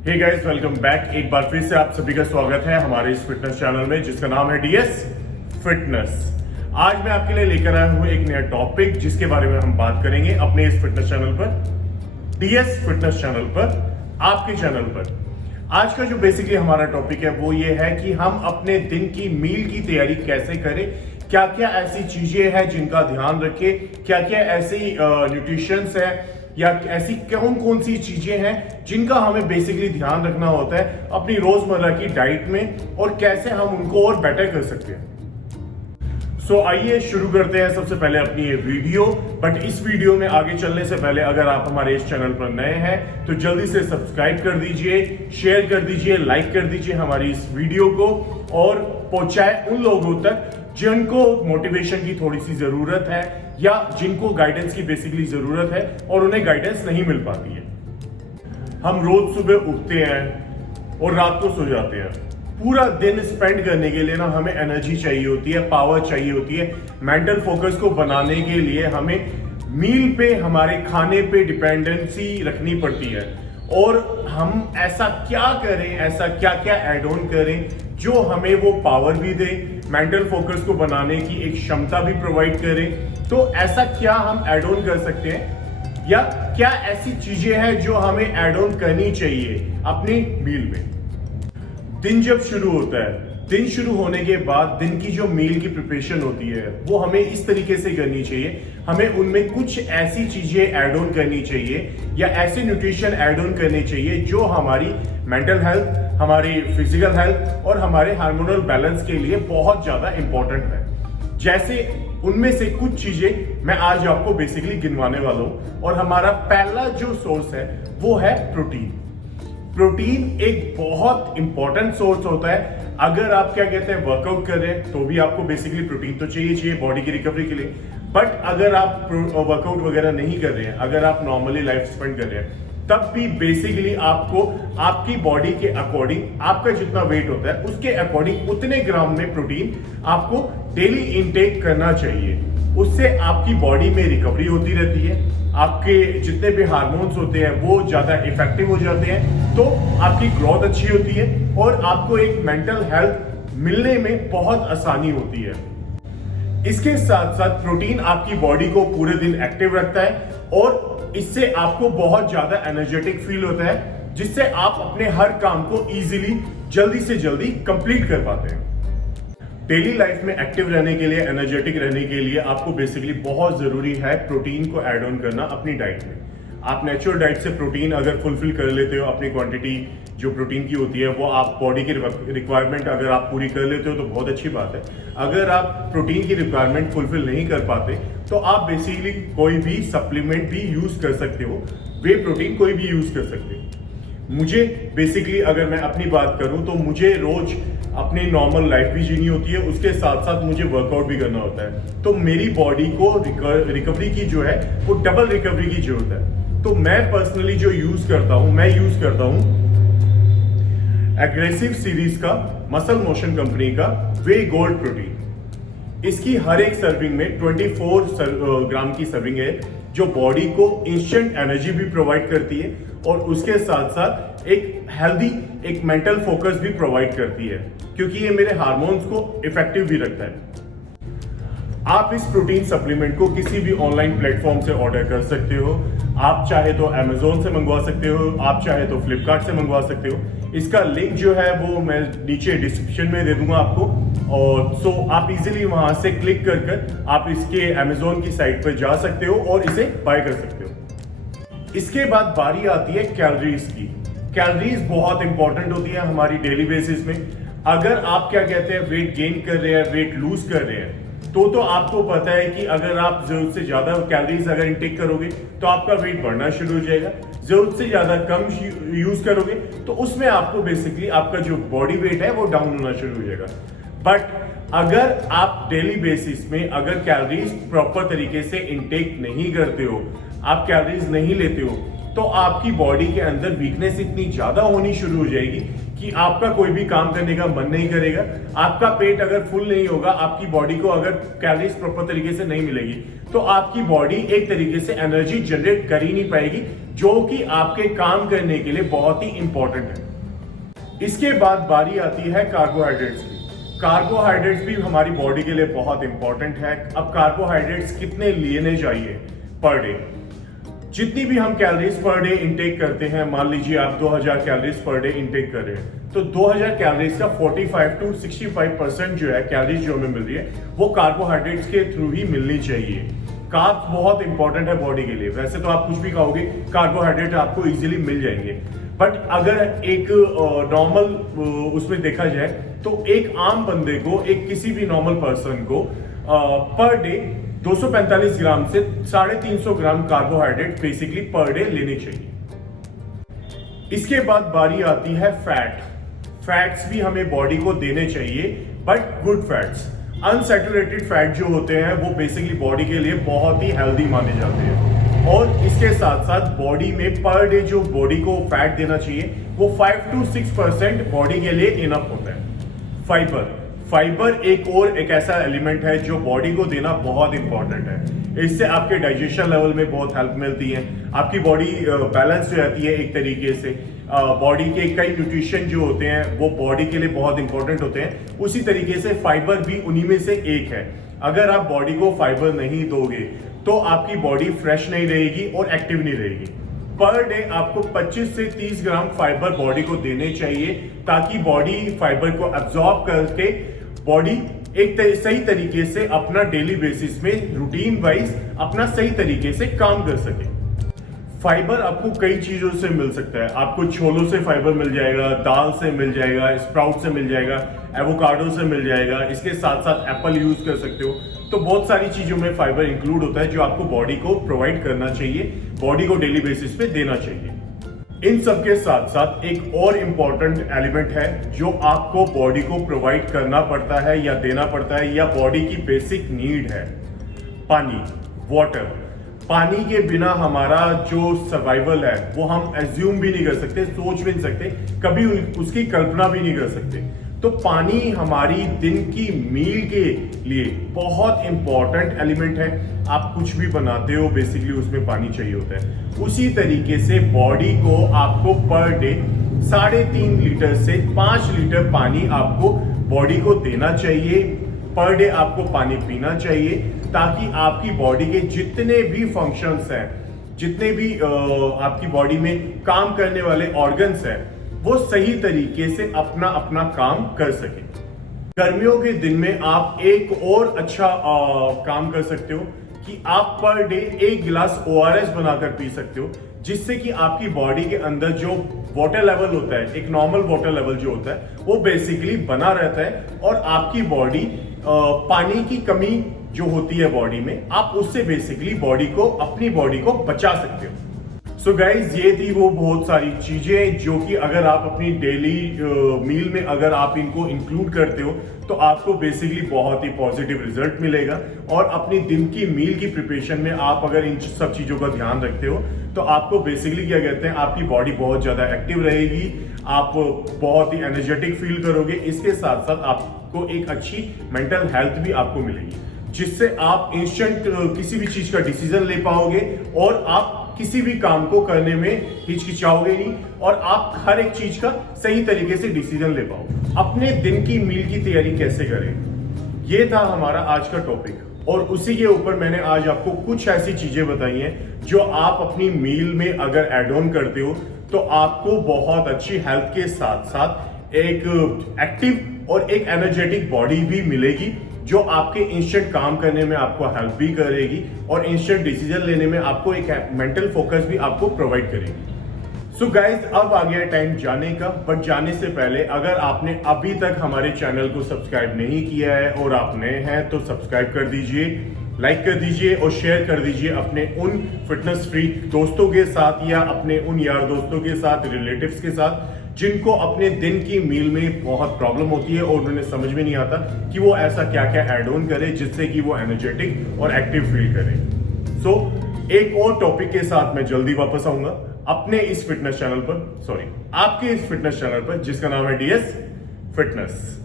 Hey guys, welcome back. एक बार फिर से आप सभी का स्वागत है हमारे इस फिटनेस चैनल में जिसका नाम है डीएस फिटनेस। आज मैं आपके लिए लेकर आया हूं एक नया टॉपिक जिसके बारे में हम बात करेंगे अपने इस फिटनेस चैनल पर, डीएस फिटनेस चैनल पर, आपके चैनल पर। आज का जो बेसिकली हमारा टॉपिक है वो ये है कि हम अपने दिन की मील की तैयारी कैसे करें, क्या क्या ऐसी चीजें हैं जिनका ध्यान रखें, क्या क्या ऐसी न्यूट्रिशंस है या ऐसी कौन कौन सी चीजें हैं जिनका हमें बेसिकली ध्यान रखना होता है अपनी रोजमर्रा की डाइट में और कैसे हम उनको और बेटर कर सकते हैं। सो आइए शुरू करते हैं सबसे पहले अपनी ये वीडियो। बट इस वीडियो में आगे चलने से पहले अगर आप हमारे इस चैनल पर नए हैं तो जल्दी से सब्सक्राइब कर दीजिए, शेयर कर दीजिए, लाइक कर दीजिए हमारी इस वीडियो को और पहुंचाए उन लोगों तक जिनको मोटिवेशन की थोड़ी सी जरूरत है या जिनको गाइडेंस की बेसिकली जरूरत है और उन्हें गाइडेंस नहीं मिल पाती है। हम रोज सुबह उठते हैं और रात को सो जाते हैं। पूरा दिन स्पेंड करने के लिए ना हमें एनर्जी चाहिए होती है, पावर चाहिए होती है। मेंटल फोकस को बनाने के लिए हमें मील पे, हमारे खाने पे डिपेंडेंसी रखनी पड़ती है और हम ऐसा क्या करें, ऐसा क्या क्या एड ऑन करें जो हमें वो पावर भी दे, मेंटल फोकस को बनाने की एक क्षमता भी प्रोवाइड करें। तो ऐसा क्या हम एड ऑन कर सकते हैं या क्या ऐसी चीजें हैं जो हमें ऐड ऑन करनी चाहिए अपनी मील में। दिन जब शुरू होता है, दिन शुरू होने के बाद दिन की जो मील की प्रिपरेशन होती है वो हमें इस तरीके से करनी चाहिए। हमें उनमें कुछ ऐसी चीजें ऐड ऑन करनी चाहिए या ऐसे न्यूट्रिशन ऐड ऑन करने चाहिए जो हमारी मेंटल हेल्थ, हमारी फिजिकल हेल्थ और हमारे हार्मोनल बैलेंस के लिए बहुत ज्यादा इंपॉर्टेंट है। जैसे उनमें से कुछ चीजें मैं आज आपको बेसिकली गिनवाने वाला हूं और हमारा पहला जो सोर्स है वो है प्रोटीन। प्रोटीन एक बहुत इंपॉर्टेंट सोर्स होता है। अगर आप क्या कहते हैं वर्कआउट कर रहे हैं तो भी आपको बेसिकली प्रोटीन तो चाहिए बॉडी की रिकवरी के लिए। बट अगर आप वर्कआउट वगैरह नहीं कर रहे हैं, अगर आप नॉर्मली लाइफ स्पेंड कर रहे हैं, तब भी बेसिकली आपको आपकी बॉडी के अकॉर्डिंग, आपका जितना वेट होता है उसके अकॉर्डिंग उतने ग्राम में प्रोटीन आपको डेली इनटेक करना चाहिए। उससे आपकी बॉडी में रिकवरी होती रहती है, आपके जितने भी हार्मोन्स होते हैं वो ज्यादा इफेक्टिव हो जाते हैं, तो आपकी ग्रोथ अच्छी होती है और आपको एक मेंटल हेल्थ मिलने में बहुत आसानी होती है। इसके साथ साथ प्रोटीन आपकी बॉडी को पूरे दिन एक्टिव रखता है और इससे आपको बहुत ज्यादा एनर्जेटिक फील होता है जिससे आप अपने हर काम को इजीली जल्दी से जल्दी कंप्लीट कर पाते हैं। डेली लाइफ में एक्टिव रहने के लिए, एनर्जेटिक रहने के लिए आपको बेसिकली बहुत जरूरी है प्रोटीन को ऐड ऑन करना अपनी डाइट में। आप नेचुरल डाइट से प्रोटीन अगर फुलफिल कर लेते हो, अपनी क्वांटिटी जो प्रोटीन की होती है वो आप बॉडी की रिक्वायरमेंट अगर आप पूरी कर लेते हो तो बहुत अच्छी बात है। अगर आप प्रोटीन की रिक्वायरमेंट फुलफिल नहीं कर पाते तो आप बेसिकली कोई भी सप्लीमेंट भी यूज कर सकते हो, वे प्रोटीन कोई भी यूज कर सकते हो। मुझे बेसिकली अगर मैं अपनी बात करूं तो मुझे रोज अपनी नॉर्मल लाइफ भी जीनी होती है, उसके साथ साथ मुझे वर्कआउट भी करना होता है। तो मेरी बॉडी को रिकवरी की जो है वो डबल रिकवरी की जरूरत है। तो मैं पर्सनली जो यूज करता हूं एग्रेसिव सीरीज का, मसल मोशन कंपनी का वे गोल्ड प्रोटीन। इसकी हर एक सर्विंग में 24 ग्राम की सर्विंग है जो बॉडी को इंस्टेंट एनर्जी भी प्रोवाइड करती है और उसके साथ साथ एक हेल्दी, एक मेंटल फोकस भी प्रोवाइड करती है क्योंकि ये मेरे हार्मोन्स को इफेक्टिव भी रखता है। आप इस प्रोटीन सप्लीमेंट को किसी भी ऑनलाइन प्लेटफॉर्म से ऑर्डर कर सकते हो। आप चाहे तो अमेजोन से मंगवा सकते हो, आप चाहे तो फ्लिपकार्ट से मंगवा सकते हो। इसका लिंक जो है वो मैं नीचे डिस्क्रिप्शन में दे दूंगा आपको और सो आप इजीली वहां से क्लिक कर आप इसके अमेजोन की साइट पर जा सकते हो और इसे बाय कर सकते हो। इसके बाद बारी आती है कैलोरीज की। कैलोरीज बहुत इंपॉर्टेंट होती है हमारी डेली बेसिस में। अगर आप क्या कहते हैं वेट गेन कर रहे हैं, वेट लूज कर रहे हैं तो आपको पता है कि अगर आप जरूरत से ज्यादा कैलोरीज अगर इनटेक करोगे तो आपका वेट बढ़ना शुरू हो जाएगा। जरूरत से ज्यादा कम यूज करोगे तो उसमें आपको बेसिकली आपका जो बॉडी वेट है वो डाउन होना शुरू हो जाएगा। बट अगर आप डेली बेसिस में अगर कैलोरीज प्रॉपर तरीके से इनटेक नहीं करते हो, आप कैलोरीज नहीं लेते हो तो आपकी बॉडी के अंदर वीकनेस इतनी ज्यादा होनी शुरू हो जाएगी कि आपका कोई भी काम करने का मन नहीं करेगा। आपका पेट अगर फुल नहीं होगा, आपकी बॉडी को अगर कैलोरीज प्रॉपर तरीके से नहीं मिलेगी, तो आपकी बॉडी एक तरीके से एनर्जी जनरेट कर ही नहीं पाएगी, जो कि आपके काम करने के लिए बहुत ही इंपॉर्टेंट है। इसके बाद बारी आती है कार्बोहाइड्रेट्स की। कार्बोहाइड्रेट्स भी हमारी बॉडी के लिए बहुत इंपॉर्टेंट है। अब कार्बोहाइड्रेट्स कितने लेने चाहिए पर डे? जितनी भी हम कैलोरीज पर डे इंटेक करते हैं, मान लीजिए आप 2000 कैलोरीज पर डे इंटेक कर रहे हैं, तो 2000 कैलोरीज का 45 to 65% जो है कैलोरीज जो हमें मिल रही है वो कार्बोहाइड्रेट्स के थ्रू ही मिलनी चाहिए। कार्ब्स बहुत इंपॉर्टेंट है बॉडी के लिए। वैसे तो आप कुछ भी खाओगे, कार्बोहाइड्रेट आपको इजीली मिल जाएंगे, बट अगर एक नॉर्मल उसमें देखा जाए तो एक आम बंदे को, एक किसी भी नॉर्मल पर्सन को पर डे 245 ग्राम से 350 ग्राम कार्बोहाइड्रेट बेसिकली पर डे लेने चाहिए। इसके बाद बारी आती है फैट। फैट्स भी हमें बॉडी को देने चाहिए, but good fats. Unsaturated fat जो होते हैं वो बेसिकली बॉडी के लिए बहुत ही हेल्दी माने जाते हैं। और इसके साथ साथ बॉडी में पर डे जो बॉडी को फैट देना चाहिए वो 5 to 6% बॉडी के लिए इनफ होता है। फाइबर एक ऐसा एलिमेंट है जो बॉडी को देना बहुत इंपॉर्टेंट है। इससे आपके डाइजेशन लेवल में बहुत हेल्प मिलती है, आपकी बॉडी बैलेंस रहती है एक तरीके से। बॉडी के कई न्यूट्रिशन जो होते हैं वो बॉडी के लिए बहुत इंपॉर्टेंट होते हैं, उसी तरीके से फाइबर भी उन्हीं में से एक है। अगर आप बॉडी को फाइबर नहीं दोगे तो आपकी बॉडी फ्रेश नहीं रहेगी और एक्टिव नहीं रहेगी। पर डे आपको 25 से 30 ग्राम फाइबर बॉडी को देने चाहिए, ताकि बॉडी फाइबर को एब्जॉर्ब करके बॉडी एक सही तरीके से अपना डेली बेसिस में रूटीन वाइज अपना सही तरीके से काम कर सके। फाइबर आपको कई चीजों से मिल सकता है। आपको छोलों से फाइबर मिल जाएगा, दाल से मिल जाएगा, स्प्राउट से मिल जाएगा, एवोकाडो से मिल जाएगा। इसके साथ साथ एप्पल यूज कर सकते हो। तो बहुत सारी चीजों में फाइबर इंक्लूड होता है जो आपको बॉडी को प्रोवाइड करना चाहिए, बॉडी को डेली बेसिस पे देना चाहिए। इन सब के साथ साथ एक और इम्पॉर्टेंट एलिमेंट है जो आपको बॉडी को प्रोवाइड करना पड़ता है या देना पड़ता है, या बॉडी की बेसिक नीड है, पानी, वाटर। पानी के बिना हमारा जो सर्वाइवल है वो हम एज्यूम भी नहीं कर सकते, सोच भी नहीं सकते, कभी उसकी कल्पना भी नहीं कर सकते। तो पानी हमारी दिन की मील के लिए बहुत इंपॉर्टेंट एलिमेंट है। आप कुछ भी बनाते हो बेसिकली उसमें पानी चाहिए होता है। उसी तरीके से बॉडी को आपको पर डे 3.5 लीटर से 5 लीटर पानी आपको बॉडी को देना चाहिए। पर डे आपको पानी पीना चाहिए, ताकि आपकी बॉडी के जितने भी फंक्शंस हैं, जितने भी आपकी बॉडी में काम करने वाले ऑर्गन्स हैं, वो सही तरीके से अपना अपना काम कर सके। गर्मियों के दिन में आप एक और अच्छा काम कर सकते हो कि आप पर डे 1 गिलास ORS बनाकर पी सकते हो, जिससे कि आपकी बॉडी के अंदर जो वाटर लेवल होता है, एक नॉर्मल वाटर लेवल जो होता है, वो बेसिकली बना रहता है और आपकी बॉडी पानी की कमी जो होती है बॉडी में, आप उससे बेसिकली अपनी बॉडी को बचा सकते हो। सो गाइज, ये थी वो बहुत सारी चीजें जो कि अगर आप अपनी डेली मील में अगर आप इनको इंक्लूड करते हो तो आपको बेसिकली बहुत ही पॉजिटिव रिजल्ट मिलेगा। और अपनी दिन की मील की प्रिपरेशन में आप अगर इन सब चीजों का ध्यान रखते हो तो आपको बेसिकली क्या कहते हैं, आपकी बॉडी बहुत ज्यादा एक्टिव रहेगी, आप बहुत ही एनर्जेटिक फील करोगे। इसके साथ साथ आपको एक अच्छी मेंटल हेल्थ भी आपको मिलेगी, जिससे आप इंस्टेंट किसी भी चीज का डिसीजन ले पाओगे और आप किसी भी काम को करने में हिचकिचाओगे नहीं, और आप हर एक चीज का सही तरीके से डिसीजन ले पाओगे। अपने दिन की मील की तैयारी कैसे करें, ये था हमारा आज का टॉपिक, और उसी के ऊपर मैंने आज आपको कुछ ऐसी चीजें बताई हैं जो आप अपनी मील में अगर ऐड ऑन करते हो तो आपको बहुत अच्छी हेल्थ के साथ साथ एक एक्टिव और एक एनर्जेटिक बॉडी भी मिलेगी, जो आपके इंस्टेंट काम करने में आपको हेल्प भी करेगी और इंस्टेंट डिसीजन लेने में आपको एक मेंटल फोकस भी आपको प्रोवाइड करेगी। सो गाइज, अब आ गया टाइम जाने का, बट जाने से पहले अगर आपने अभी तक हमारे चैनल को सब्सक्राइब नहीं किया है और आप नए हैं तो सब्सक्राइब कर दीजिए, लाइक कर दीजिए और शेयर कर दीजिए अपने उन फिटनेस फ्रीक दोस्तों के साथ या अपने उन यार दोस्तों के साथ, रिलेटिव्स के साथ, जिनको अपने दिन की मील में बहुत प्रॉब्लम होती है और उन्हें समझ में नहीं आता कि वो ऐसा क्या क्या ऐड ऑन करे जिससे कि वो एनर्जेटिक और एक्टिव फील करे। सो एक और टॉपिक के साथ मैं जल्दी वापस आऊंगा। अपने इस फिटनेस चैनल पर, सॉरी, आपके इस फिटनेस चैनल पर जिसका नाम है डीएस फिटनेस।